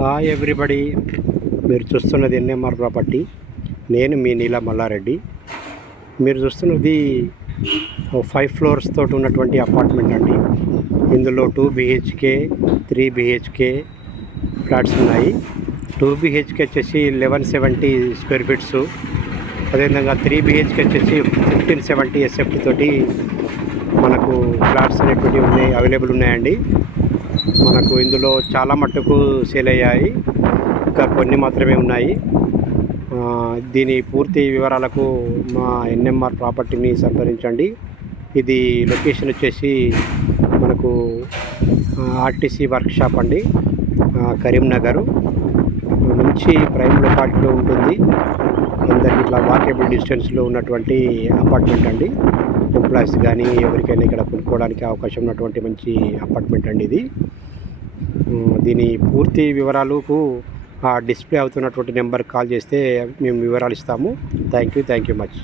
Hi everybody, మీరు చూస్తున్నది NMR property. నేను మీ నీల మల్లారెడ్డి. మీరు చూస్తున్నది 5 ఫ్లోర్స్ తోటి ఉన్నటువంటి అపార్ట్మెంట్ అండి. ఇందులో 2 BHK 3 BHK ఫ్లాట్స్ ఉన్నాయి. 2 BHK వచ్చేసి 1170 స్క్వేర్ ఫీట్స్, అదేవిధంగా 3 BHK వచ్చేసి 1570 SFT తోటి మనకు ఫ్లాట్స్ అనేటువంటివి ఉన్నాయి, అవైలబుల్ ఉన్నాయండి. మనకు ఇందులో చాలా మట్టుకు సేల్ అయ్యాయి, ఇంకా కొన్ని మాత్రమే ఉన్నాయి. దీని పూర్తి వివరాలకు మా ఎన్ఎంఆర్ ప్రాపర్టీని సంప్రదించండి. ఇది లొకేషన్ వచ్చేసి మనకు ఆర్టీసీ వర్క్షాప్ అండి, కరీంనగర్. మంచి ప్రైమ్ లొకాలిటీలో ఉంటుంది. అందరికి ఇట్లా వాకేబుల్ డిస్టెన్స్లో ఉన్నటువంటి అపార్ట్మెంట్ అండి. ఎంప్లాయీస్ కానీ ఎవరికైనా ఇక్కడ కొనుక్కోవడానికి అవకాశం ఉన్నటువంటి మంచి అపార్ట్మెంట్ అండి ఇది. దీని పూర్తి వివరాలకు డిస్ప్లే అవుతున్నటువంటి నెంబర్కి కాల్ చేస్తే మేము వివరాలు ఇస్తాము. Thank you much.